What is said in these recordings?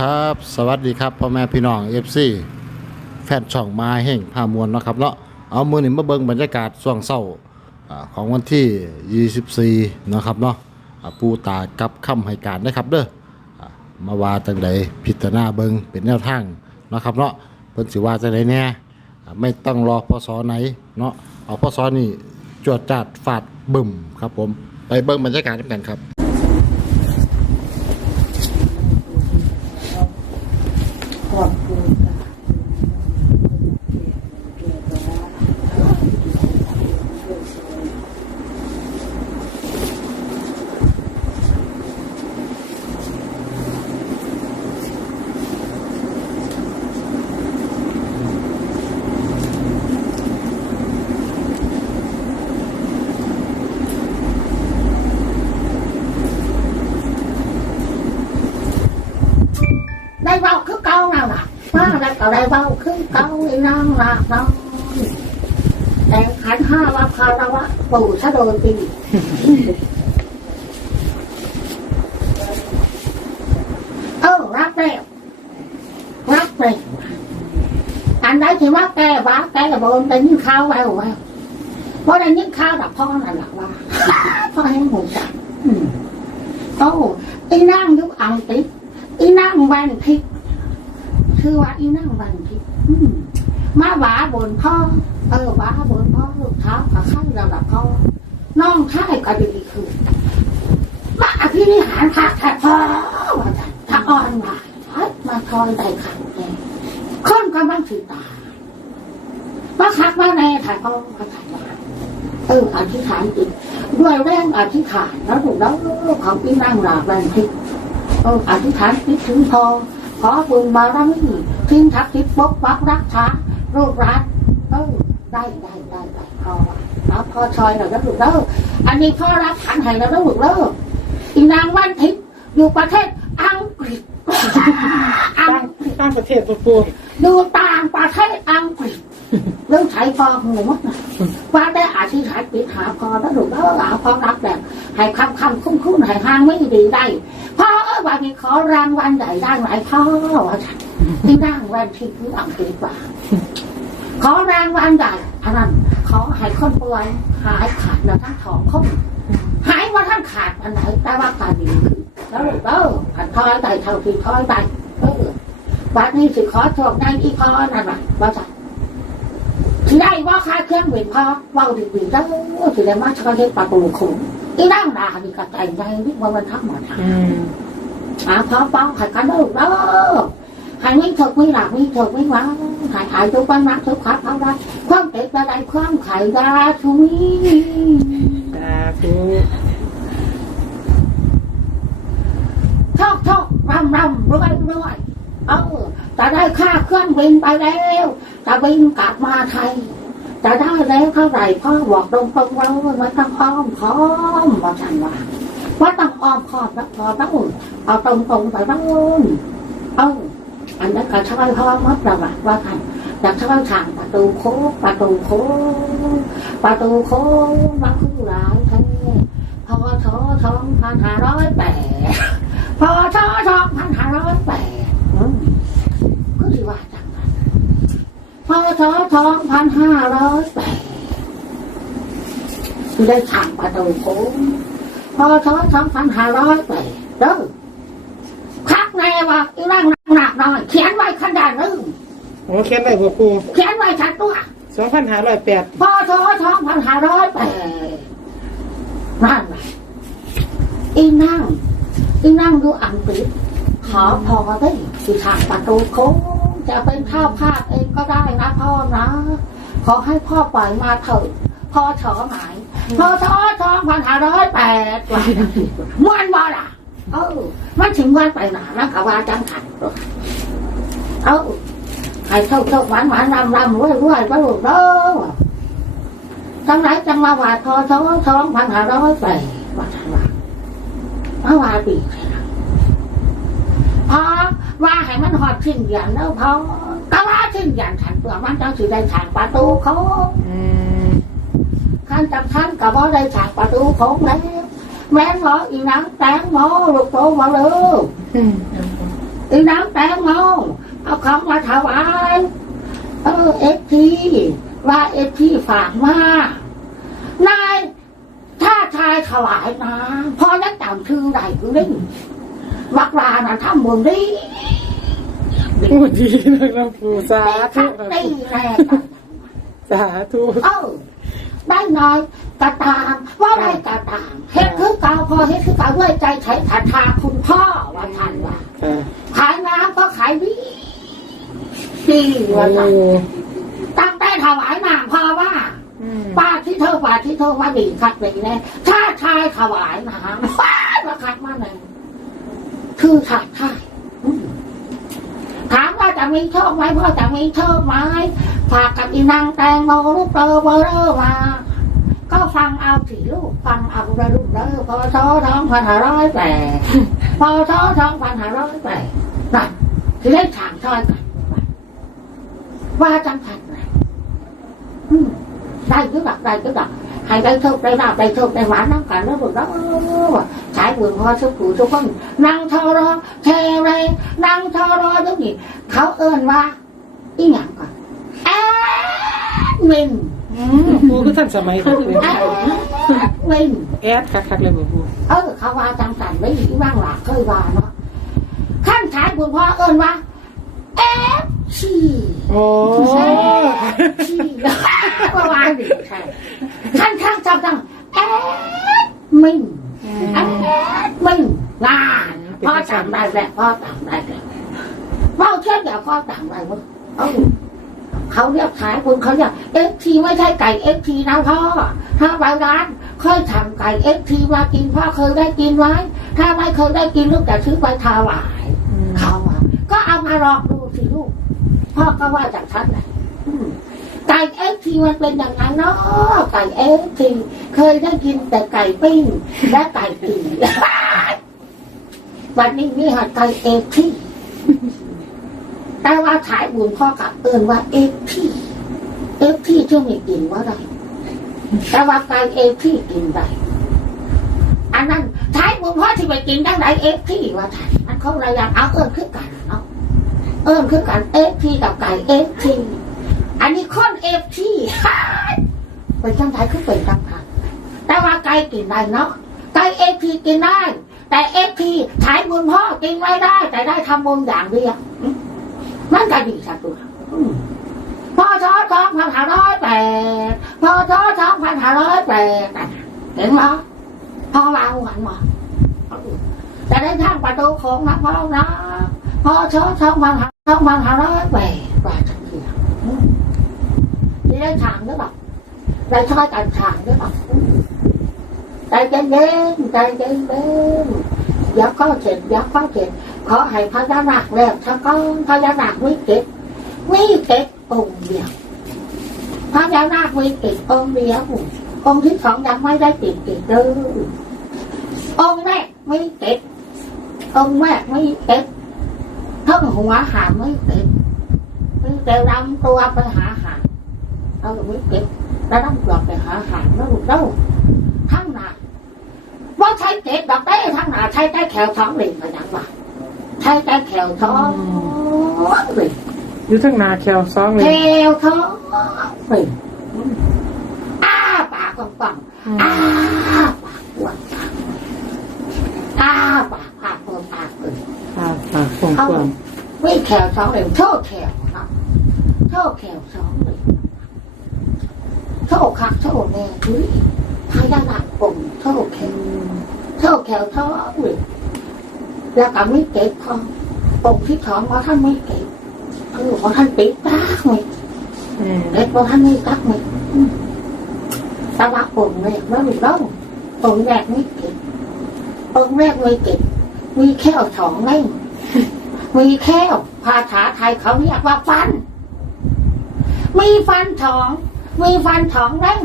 ครับ สวัสดีครับพ่อแม่พี่น้องเอฟซีแฟนช่องมาแห่งพามวลเนาะครับเนาะเอามือหนึ่งมาเบิ่งบรรยากาศช่วงเศร้าอ่าของวันที่ 24นะครับเนาะอ่าปูตากับคำให้การนะครับเด้ออ่ามาว่าจังใดพิจารณาเบิ่งเป็นแนวทางเนาะครับเนาะเพิ่นสิว่าจังใดแน่อ่าไม่ต้องรอพศไหนเนาะเอาพศนี่จวดจัดฟาดบึ้มครับผมไปเบิ่งบรรยากาศกันครับ ขอบคุณค่ะ ได้เบาคือเก่านั่นล่ะว่าได้ ก็ได้เบาคือเก่าอ้นางละน้องแต่ขันห้าว่าคารวะปู่ชะโดนตีเออรับแล้วรับแล้วอันใดที่ว่าแกว่าแกโดนแต่ยิ่งข้าวแววแววเพราะได้ยิ่งข้าวดับพ่อนั่นแหละว่าพ่อให้หูจักโอ้อ้นั่งยุคอังติอีนั่งแวนทิพย์ ชื่อว่าอีนั่งวันทิพย์อืมาหวาบนพ่อ เออหวาบนพ่อลูกเท้าขาข้างระดับพ่อน้องชายก็ดีคือมาอภินิหารคักแท้พ่อว่าจันถ้าอ่อนหวานมาทอยได้ขังแกคนกำลังถือตายมาคักมาแน่ถ่ายพ่อมาถ่ายมาเอออธิษฐานจริงด้วยแรงอธิษฐานแล้วถูกแล้วของอีนั่งหลาบวันทิพย์เอออธิษฐานคิดถึงพอ ขอบุญบารมีทิ้งทักทิศปกปักรักษาโรครัดเออได้ได้ได้ได้พอแล้วพอชอยหน่อยแล้วลูกเด้ออันนี้พ่อรับขันให้แล้วลูกเด้ออีนางวันทิพย์อยู่ประเทศอังกฤษอัตั้งงตั้งประเทศตัวปูอยู่ต่างประเทศอังกฤษ เรื่องใช้พอหูมดว่าได้อธิษฐานปิดหาพอแล้วลูกเด้อหาพอรับแบบให้คำคำคุ้มคุ้มให้ห้างไม่ดีได้พ่อเอ้ยวันนี้ขอรางวัลใหญ่ได้ไหมพ่อว่าฉันที่รางวัลที่คืออังกฤษว่าขอรางวัลใหญ่อันนั้นขอให้คนป่วยหายขาดแล้วทั้งสองคนหายว่าท่านขาดอันไหนแต่ว่าการดีแล้วเด้อผันทอยใจเท่าที่ทอยไปเออวันนี้สิขอโชคในอีพ่อนั่นน่ะว่าฉันที่ ได้ว่าค่าเครื่องเวียนพ่อว่าดีๆแล้วสิได้มาชอยเฮ็ดประตูขุมอีร่งดานี่ก็ใจใจนี่ว่ามันทักหมดอืมหาพร้อป้องขัดกันลูกเด้อหายไม่ถูกไม่หลับไม่ถูกไม่หวังหายหายทุกวันรักทุกขับเขาได้ความเจ็บจะได้ความข่ยาชุยสาธุชอบชอบรำรำรวยรวยเออจะได้ค่าเครื่องบินไปแล้ว จะบินกลับมาไทย จะได้แล้วเท่าไหร่พ่อบอกตรงตรงๆเราไม่ต้องอ้อมค้อมว่าฉันว่าว่าต้องอ้อมค้อมแล้วพอต้องเอาตรงตรงๆไปบ้างเอออันนั้นก็ช่วยพ่อมัดราว่ากันจากช่วยทางประตูโค้งประตูโค้งประตูโค้งมันคือหลายแท้พอชอสองพันห้าร้อยแปดพอชอสองพันห้าร้อยแปดอืมก็สิว่าจังนั้น พอสองพันห้าร้อยแปดได้ทางประตูโค้งพอชอสองพันห้าร้อยแปดเด้อคักแน่ว่าอีร่างหนักหน่อยเขียนไว้ขนาดนึงโอ้เขียนได้บ่ปูเขียนไว้ชัดตัวสองพันห้าร้อยแปดพอทอท้องพันห้าร้อยแปดนั่นอีนั่งอีนั่งดูอังกฤษขอพอได้สิทางประตูโค้ง จะเป็นข้าวภาพเองก็ได้นะพ่อนะ ขอให้พ่อปล่อยมาเถอะพ่อชอหมายพ่อชอทองพันห้าร้อยแปดม้วนบ่ล่ะเออมันถึงวันไปหนาแล้วก็ว่าจังขันเออให้เท่าเท่าหวานหวานรำรำรวยรวยก็ลูกเด้อทั้งหลายจังมาว่าทอท้องท้องพันห้าร้อยไปว่าทันว่ามาว่าปีพอ ว่าให้มันหอดชิ้นเดียนแล้วพอก็ว่าชิ้นเดียนฉันตัวมันจังสิได้ฉากประตูเขาอืมขันจับขันกับว่าได้ฉากประตูเขาแล้วแม่นหมออีนังแตงหมอลูกโตมาเลยอืมอีน้ำแตงโมเอาของมาถวายเออเอฟทีว่าเอฟทีฝากมานายถ้าชายถวายนะพอแล้วจำชื่อได้คือได้ วักลานะทำบุญดีโอ้ดีเลยนะปูสาตีธุทักตีแรงสาธุเออได้น้อยกระตามว่าได้กระตามเฮ็ดคือเก่าพอเฮ็ดคือเก่าด้วยใจใช้ศรัทธาคุณพ่อว่าท่านว่าค่ะขายน้ำก็ขายดีดีโอ้ว่าท่านตั้งแต่ถวายน้ำพอว่าอืมป้าที่เธอป้าที่เธอมาดีคักเลยแน่ถ้าชายถวายน้ำป้ามาคักมาหนึ่ง คือถาดทายถามว่าจะมีโชคไหมพ่อจะมีโชคไหมฝากกับอีนางแตงโมลูกเตอเบอร์เรอร์มา ก็ฟังเอาสิลูกฟังเอาระลูกเด้อพอท้อท้องพันห้าร้อยแปดพอท้อท้องพันห้าร้อยแปดนั่นที่ได้ถางทอยกันว่าจังทันเลยอืมได้ยุดักได้ยุดัก ให้ได้โชคได้ลาบได้โชคได้หวานน้ำกันแล้วบุญแล้วใช้บุญพอสุขุทุกคนนั่งทอรอแช่ไรนั่งทอรอทุกนี่เขาเอิ้นว่าอีหยังก่อนแอดมินอืมปูคือท่านสมัยครับเลยแอดมินแอดคักๆเลยบ่ปูเออเขาว่าจังสันไม่มีว่างหลักเคยว่าเนาะขั้นใช้บุญพ่อเอิ้นว่าเอฟชีโอ้ใช่ชีว่าว่าดิใช่ ขั้นข้างจับจังเอฟมินเอฟมินงานพ่อจำได้แหละพ่อจำได้แหละพ่อเชื่ออย่พ่อจำได้มั้งเขาเรียกขายบุญเขาเรียกเอฟทีไม่ใช่ไก่เอฟทีนะพ่อ ถ้าไปร้านเคยทำไก่เอฟทีมากินพ่อเคยได้กินไว้ ถ้าไม่เคยได้กินลูกจะซื้อไปถวายเขาก็เอามาลองดูสิลูกพ่อก็ว่าจากท่านแหละ เอฟทีมันเป็นอย่างนั้นเนาะไก่เอฟทีเคยได้กินแต่ไก่ปิ้งและไก่ตีวันนี้มีหัดไก่เอฟทีแต่ว่าขายบุญพ่อกับเอินว่าเอฟทีเอฟทีช่วงนี้กินว่าไรแต่ว่าไก่เอฟทีกินได้อันนั้นท้ายบุญพ่อที่ไปกินได้ไหนเอฟทีว่าท่านอันเขาระยำเอาเอิญขึ้นกันเนาะเอิญขึ้นกันเอฟทีกับไก่เอฟที อันนี้คนเอฟที่เป็นจังไทยคือเป็นจังไทยแต่ว่าไก่กินได้เนาะไก่เอฟทีกินได้ แต่เอฟที่ท้ายบุญพ่อกินไม่ได้ แต่ได้ทำบุญอย่างเดียวมันก็ดีสักตัวพ่อชอสองพันห้าร้อยแปดพอชอสองพันห้าร้อยแปดเห็นไหมพอวางหวันมดแต่ได้ทางประตูโค้งนะพ่อนะพอชอสองพันสองพันห้าร้อยแปด กว่นทางหรือเปล่าได้ช่วยกันทางหรือเปล่าใจเย็นเย็นใจเย็นเย็นๆอย่าก็เจ็บอย่าก็เจ็บขอให้พญานาคแล้วถ้าก็พญานาคไม่เก็บไม่เก็บองค์เดียวพระยานาคมีติดองค์เดียวองค์ที่สองยังไม่ได้ติดติดเลยองค์แรกไม่ติดองค์แรกไม่ติดทั้งหัวหาไม่ติดมีแต่ลำตัวไปหาหาง เอาไม่ติดแล้วต้องกลับไปหาหางแล้วลูกเต้าทั้งหนาว่าใช้เจ็ดดอกเต้ทั้งหนาใช้แต่แขวท้องเหล่งมาอย่างว่าใช้แต่แขวท้องเหล่งอยู่ทั้งนาแควซองเลแถยวท้องไปอ้าปากกว้างๆอ้าปากกว้างๆอ้าปากปากเปิดปากเปิดอ่าปากกว้างไม่แขวสองเลยโชว์แขวครับโชว์แขวสอง เลยโชว์คักโชว์แน่เฮ้ยพายานาคปุ่มโชว์แขวโชว์แขวท้องเลยแล้วก็ไม่เก็บทองปุ่มที่ท้องว่าท่านไม่เก็บคือว่าท่านปิดตาไว้ๆอืมเด็กบอกท่านนี่กักไหมตาวักปุ่มแรกแล้วหรือเล่าปุ่มแรกไม่เก็บปุ่มแรกไม่เก็บมีแค่สองเล่มมีแค่ภาษาไทยเขาเรียกว่าฟัน มีฟันสอง มีฟันสองเล่ม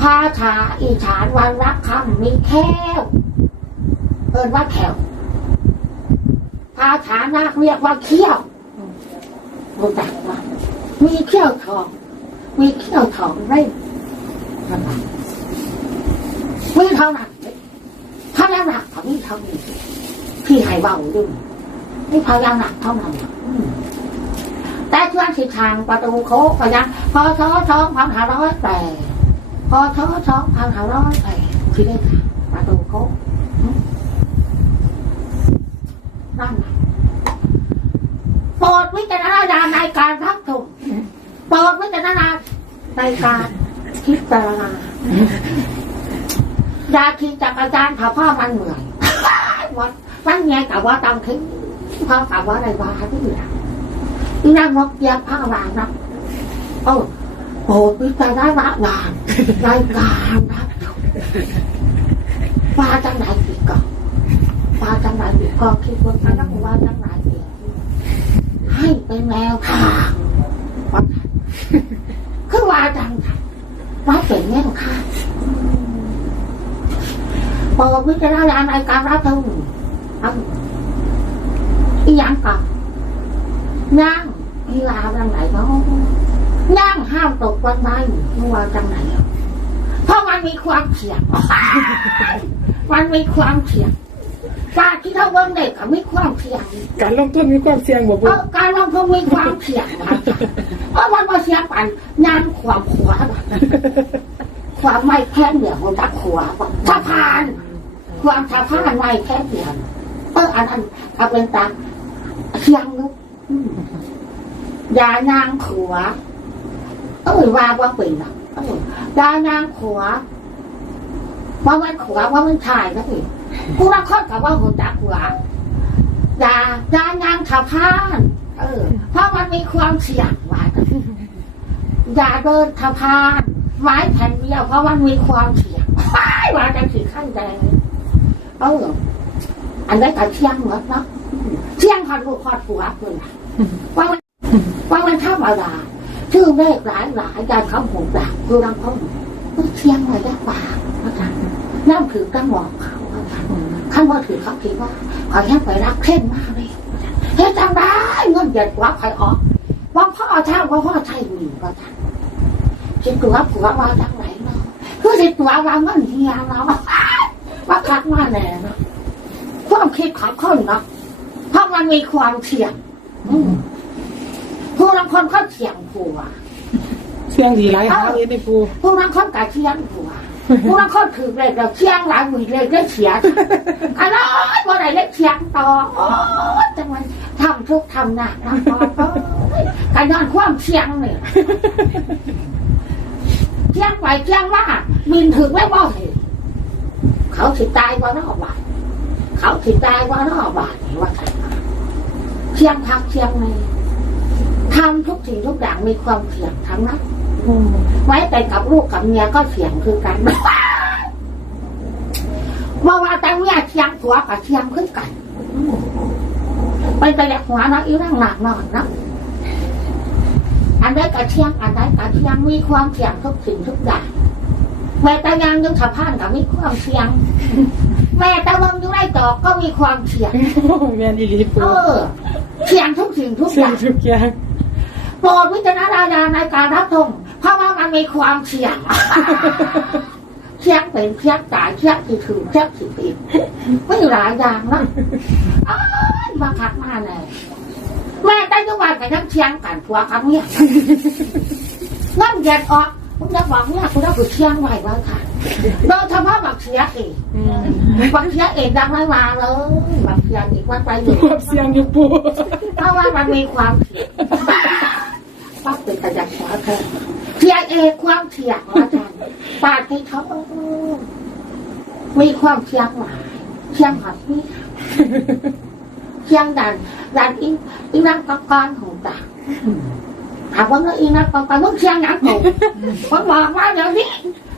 ภาษาอีสานวันรักคำมีแค่เอินว่าแขวภาษานาคเรียกว่าเขี้ยวรู้จักว่ามีเขี้ยวทอง มีเขี้ยวทองเร่งมีเท่านั้นพระนักเขามีเท่านี้ที่ให้เบาอยู่นี่พญาหนาคเท่านั้นแต่ช่วงสิทางประตูโค้งพญาพ อทอสองพันห้าร้อยแปดพอทอสองพันห้าร้อยแปดคือได้ค่ะประตูโค้งนั่นโปรดวิจารณญาณในการรับชมโปรดวิจารณญาณในการพิจารณาอยาขี่จักอาจารยานถ้าพ่อมันเหนื่อยวันวันไงกับว่าตังคิดพ่อกับว่าอะไรวะที่เหลือนั่งนกเยียบผ้าวางนะ โอ้โหพิจารณาหวางรายการนะว่าจังไหนอีกก่อนว่าจังไหนอีกก็คิดว่าจะต้องว่าจังไหนอีกให้เป็นแนวทางว่าคือว่าจังว่าเป็นแนวทางพอพิจารณาในการรับชมเอาอีหยังก่อนย่งอีลาจังไหนเนาะ ย่างห้ามตกวันไม้เมื่อวานจังไหนอะเพราะมันมีความเสี่ยง มันมีความเสี่ยงการที่เขาเบิ้งเด็กก็มีความเสี่ยง การลงทุนมีความเสี่ยงบ่เอปูอการลงทุนมีความเสี่ยงนะเพราะมันมาเสี่ยงปันย่างความขวาความไม่แค่เดียวของจักขวาสะพาน ความสะพานไม่แค่เดียวเอออันนั้นเอาเป็นตาเชียงนุกอืมยานางขัว เออว่าว่าเป็นนะเออยานางขัวว่ามันขัวว่ามันชายนะพี่ผู้รักคนกับว่าหุ่นจักขัวยายานางสะพานเออ เพราะมันมีความเสี่ยงว่าอย่าเดินสะพานไม้แผ่นเดียวเพราะมันมีความเสี่ยงว่าจะขี่ข้างแดงเอออันนี้ก็เที่ยงหมือนเนาะเที่ยงพอดูพอดหัวเลยล่ะว่ามันว่ามันธรรมดา ชื่อเลขหลายหลายการคำหงดักคือรังเขาเที่ยงเลยได้ป่าว่าจังนั่นคือตั้งบอกเขาว่างว่าถือเขาคิดว่าขอแค่ไปรักเข่นมากเลยเฮ้ยจังได้เงินเดือนกว่าใครออกว่าพ่อช่าว่าพ่อใช่หนึ่งก็จังคิดตัวผัวว่าจังไหนเนาะคือสิตัวว่าเงินเฮียเนาะว่าคักมาแน่นะความคิดของคนเนาะเพราะมันมีความเสี่ยงอืม ผู้บางคนเขาเสี่ยงผัวเสี่ยงดีหลายหาเอ็ดนี่ปูผู้บางคนก็เสี่ยงผัวผู้บางคนถือเลยเราเสี่ยงหลายหมื่นเลยได้เสียอันนั้นว่าไหนได้เสี่ยงต่อโอ้ยจังมันทำทุกข์ทำหนักทำตอนโอ้ยการย้อนความเสี่ยงเนี่ยเสี่ยงไปเสี่ยงมามินถึงไม่บ่เห็นเขาสิตายว่าน้อบาทเขาสิตายว่าน้อบาทว่าใครมาเชียงพักเชียงใน ทำทุกสิ่งทุกอย่างมีความเสี่ยงทั้งนั้นไว้แต่กับลูกกับเมียก็เสี่ยงคือกันว่าว่าแต่เมียเชียงผัวกับเชียงคือกันไปไปแหลกหัวนะอีร่างหนักนอนนะอันใดกับเชียงอันใดกับเชียงมีความเสี่ยงทุกสิ่งทุกอย่างแม่ตายางยังสะพานก็มีความเสี่ยงแม่ตะวังอยู่ไรจอกก็มีความเสี่ยงแม่นอีหลีปูเออเสี่ยงทุกสิ่งทุกอเสี่ยงย่างทุกอย่างโป รดวิจารณญาณในการรับชมเพราะว่ามันมีความเสี่ยงเสี่ยงเป็นเสี่ยงตายเสี่ยงที่ถือเสี่ยงที่ผิดไม่หลายอย่างนะอ้ายมาคักมาแน่แม่ได้ยังวันกับยังเสี่ยงกันผัวกับเนี่ยนั่นเย็นออกคุณจะบอกเนี่ยคุณจะไปเสี่ยงไว้ไว้ค่ะโดยเฉพาะบักเสียเองอืมบางเสียเองยังไม่มาเลยบางเสียอีกวันไปอยู่ความเสี่ยงอยู่ปูเพราะว่ามันมีความเสี่ ยงป้าเป็นกระยักหัวเธอเสียเองความเสี่ยงอาจารย์ปาดที่เขามีความเสี่ยงหลายเสี่ยงหัดนี่เสี่ยงดันดันอีอีนักกกรของตาถามว่าเงอีนักกกรมึงเสี่ยงหนักหนูคนบอกว่าเดี๋ยวนี้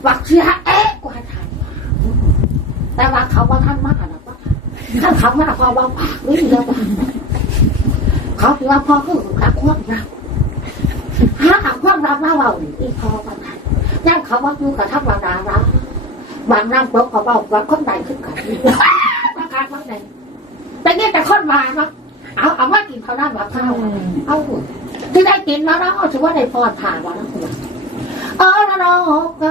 บักเสียเอ๊ะกว่าทันแต่ว่าเขาว่าท่านมากนะว่าท่านเขามากพอว่าปากนี่เดียวว่าเขาคิดว่าพ่อคือกับความ รักหากับความรักมาเราอีกพอกันทันย่างเขาว่าอยู่กับทัพวาดาระบางนั่งโต๊ะเขาบอกว่าคนใดขึ้นกันว่าการว่าไหนแต่เนี่ยแต่คนมาเนาะเอาเอาว่ากินเขาหน้แบบข้าเอาที่ได้กินมาแล้วถือว่าได้พรผ่านมาแล้วคุณเออแล้วเนาะก็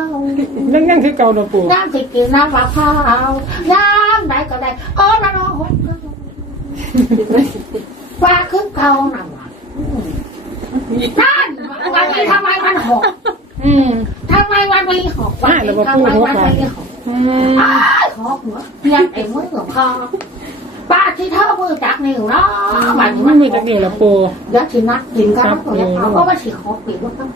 ยังยังคือเก่าเนาปูน้ำสิกินน้ำมะพร้าวน้ำไหนก็ได้เออแล้วเนาว่าคือเก่าหน่ะว่ะอืม นั่นวันนี้ทำไมมันหกอืมทำไมวันนี้หกวันนี้ทำไมวันนี้หกอืมอ้ายหกเหรอเพียงไอ้มือหลวงพ่อป้าที่เท่ามือจักนิ้วเนาะวันนี้มันมีจากนี่ละปูเดี๋ยวทีนัดกินกันแล้วตัวเล็กเอาเพราะว่าสิหกปีว่าต้อง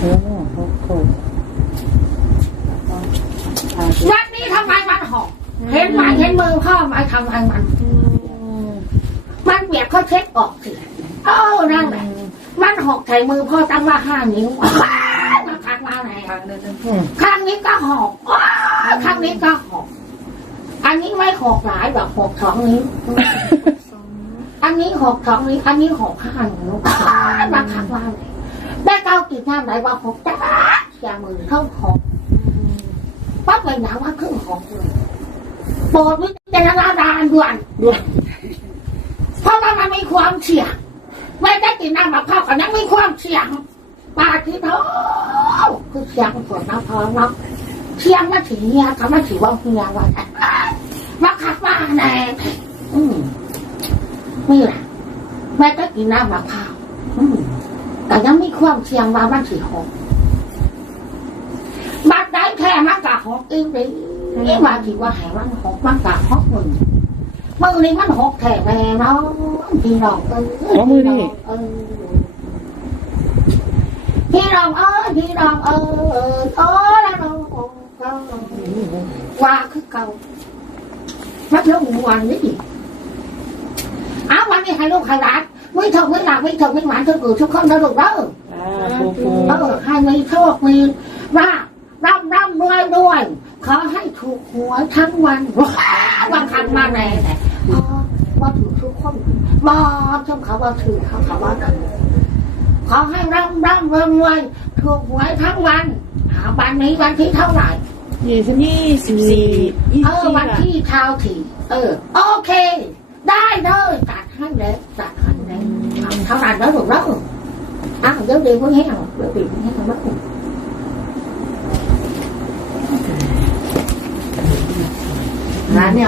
โอ้หกคน วันนี้ทำไมมันหกเห็นไหมเห็น มือพ่อไหมทำไมมันมันเบียดเขาเช็คออกสิเออนั่นแหละมันหกใส่มือพ่อตั้งว่าห้านิ้วว้ายมาคักมาไหนอืมข้างนี้ก็หกว้ายข้างนี้ก็หกอันนี้ไม่หกหลายแบบหกสองนิ้วอันนี้หกสองนิ้วอันนี้หกห้านิ้วว้ายมาคักมาไหนได้เก้ากี่น้ำไหนว่าหกจ้าอย่ามือเท่าหกปั๊บเลยหนาว่าครึ่งหกเลย โปรดวิจารณญาณด่วนด้วยเพราะว่ามันมีความเสี่ยงไม่ได้กินน้ำมะพร้าวก็ยังมีความเสี่ยงปาที่เท้าคือเสี่ยงปวดน้ำพอเนาะเสี่ยงมาถึงเฮียทำมาถือว่าเฮียว่าว่าขัดว่าแน่อืมนี่แหละแม่ได้กินน้ำมะพร้าวอืมแต่ยังมีความเสี่ยงว่ามันถือหกบัดได้แค่มันกกว่าหมันหกกะหกหนึ่งมือบแม่เนาะพี่น้องเอออ๋อมือนี่เออพี่น้องเออพี่น้องเออเออโอ้แล้ว เราว่าคือเก่ามัดลงวันนี้อ้าววันนี้ให้ลูกให้หลานไม่ถกไม่หลักไม่ถกไม่หวานทุกคนทุกคนนะลูกเด้ออ่าปูปูเอ ห้ถูกหวยทั้งวันว้าวันทันมาแน่แต่ว่าถูกทุกคนบอชมเขาว่าถือเขาเขาว่าถือขอให้ร่ำร่ำรวยรวยถูกหวยทั้งวันอ่าวันนี้วันที่เท่าไหร่ยี่สิบยี่สิบสี่เอสิบอวันที่เท่าถี่เออ โอเค ได้เลยตัดให้เลยตัดให้เลยเอาเท่าไหร่แล้วถูกแล้วอ้าวเดี๋ยวดีพวกนี้เอาเดี๋ยวดีพวกนี้เอาแล้ว ร้านเนี่ย